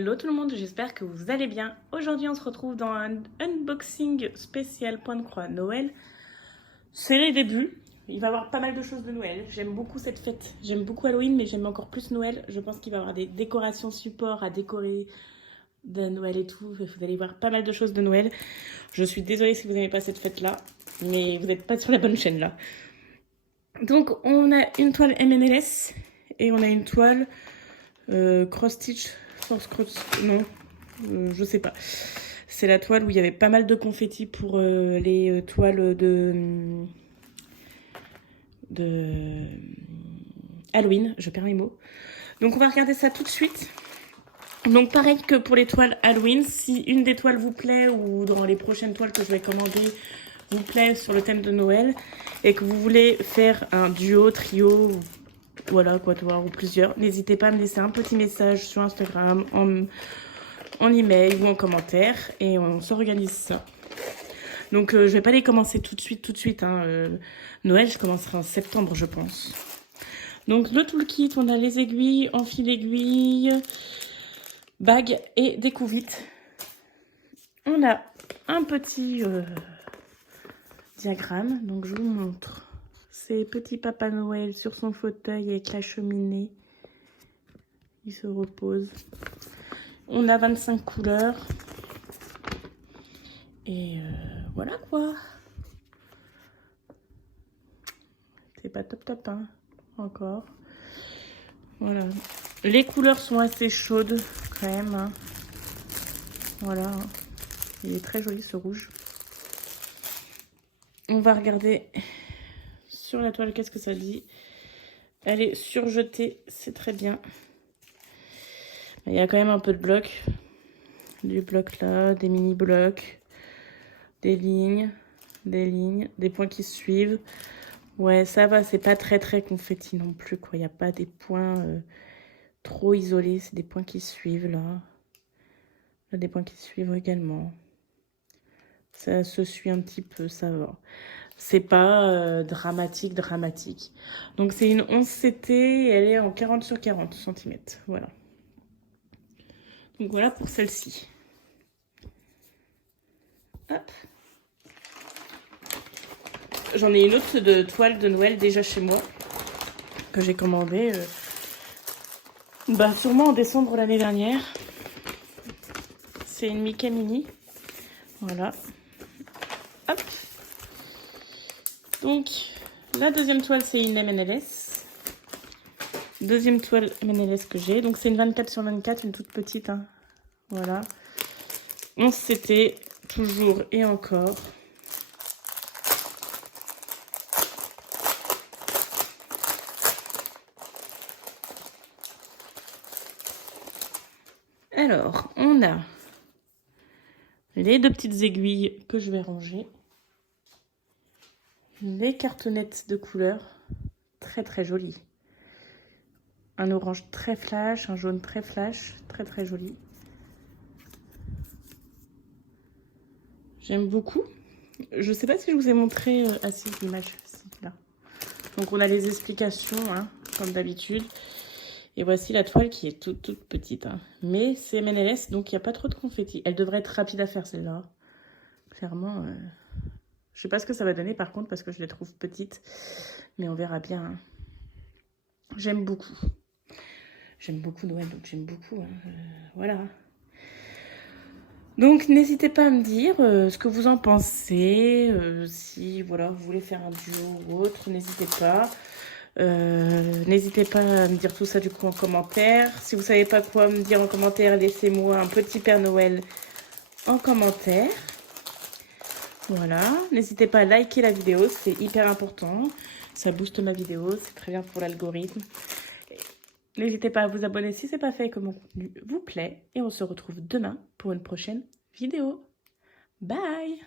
Hello tout le monde, j'espère que vous allez bien. Aujourd'hui on se retrouve dans un unboxing spécial point de croix Noël. C'est les débuts, il va y avoir pas mal de choses de Noël. J'aime beaucoup cette fête, j'aime beaucoup Halloween mais j'aime encore plus Noël. Je pense qu'il va y avoir des décorations support à décorer de Noël et tout. Vous allez voir pas mal de choses de Noël. Je suis désolée si vous n'aimez pas cette fête là, mais vous n'êtes pas sur la bonne chaîne là. Donc on a une toile MNLS et on a une toile cross stitch, force cross, non, je sais pas. C'est la toile où il y avait pas mal de confettis pour les toiles de Halloween, je perds mes mots. Donc on va regarder ça tout de suite. Donc pareil que pour les toiles Halloween, si une des toiles vous plaît ou dans les prochaines toiles que je vais commander vous plaît sur le thème de Noël et que vous voulez faire un duo, trio, voilà, quatuor ou plusieurs, n'hésitez pas à me laisser un petit message sur Instagram, en email ou en commentaire et on s'organise ça. Donc je vais pas les commencer tout de suite. Hein. Noël, je commencerai en septembre, je pense. Donc le toolkit, on a les aiguilles, enfil aiguille, bague et découvite. On a un petit diagramme, donc je vous montre. C'est petit Papa Noël sur son fauteuil avec la cheminée. Il se repose. On a 25 couleurs. Et voilà quoi. C'est pas top hein, encore. Voilà. Les couleurs sont assez chaudes quand même. Hein. Voilà. Il est très joli ce rouge. On va regarder sur la toile qu'est-ce que ça dit. Elle est surjetée, c'est très bien. Il y a quand même un peu de bloc. Du bloc là, des mini blocs, des lignes, des points qui se suivent. Ouais, ça va, c'est pas très confetti non plus, quoi. Il n'y a pas des points trop isolés, c'est des points qui suivent, là. Là, des points qui suivent également. Ça se suit un petit peu, ça va. C'est pas dramatique. Donc, c'est une 11 CT, et elle est en 40 sur 40 cm, voilà. Donc, voilà pour celle-ci. Hop. J'en ai une autre de toile de Noël déjà chez moi, que j'ai commandée sûrement en décembre l'année dernière. C'est une Mickey Mini. Voilà. Hop. Donc, la deuxième toile, c'est une MNLS. Deuxième toile MNLS que j'ai. Donc, c'est une 24 sur 24, une toute petite. Hein. Voilà. 11 CT, toujours et encore. Alors, on a les deux petites aiguilles que je vais ranger. Les cartonnettes de couleurs, très jolies. Un orange très flash, un jaune très flash, très joli. J'aime beaucoup. Je sais pas si je vous ai montré assez l'image là. Donc on a les explications, hein, comme d'habitude. Et voici la toile qui est toute petite. Hein. Mais c'est MNLS, donc il n'y a pas trop de confetti. Elle devrait être rapide à faire celle-là. Clairement, je sais pas ce que ça va donner par contre parce que je les trouve petites. Mais on verra bien. Hein. J'aime beaucoup. J'aime beaucoup Noël, donc j'aime beaucoup. Hein. Voilà. Donc n'hésitez pas à me dire ce que vous en pensez. Si voilà, vous voulez faire un duo ou autre, n'hésitez pas. N'hésitez pas à me dire tout ça du coup en commentaire. Si vous savez pas quoi me dire en commentaire, laissez-moi un petit Père Noël en commentaire. Voilà, n'hésitez pas à liker la vidéo, c'est hyper important. Ça booste ma vidéo, c'est très bien pour l'algorithme. N'hésitez pas à vous abonner si ce n'est pas fait et que mon contenu vous plaît. Et on se retrouve demain pour une prochaine vidéo. Bye!